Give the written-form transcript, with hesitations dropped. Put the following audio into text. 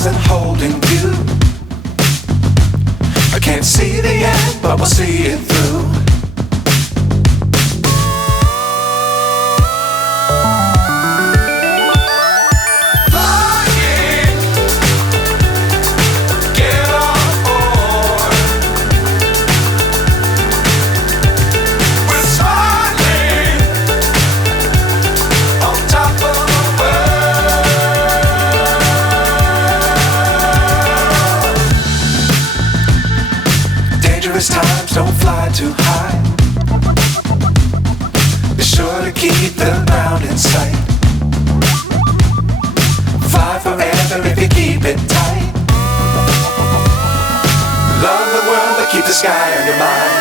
stars and holding you. I can't see the end, but we'll see it through. Times don't fly too high. Be sure to keep the ground in sight. Fly forever if you keep it tight. Love the world but keep the sky on your mind.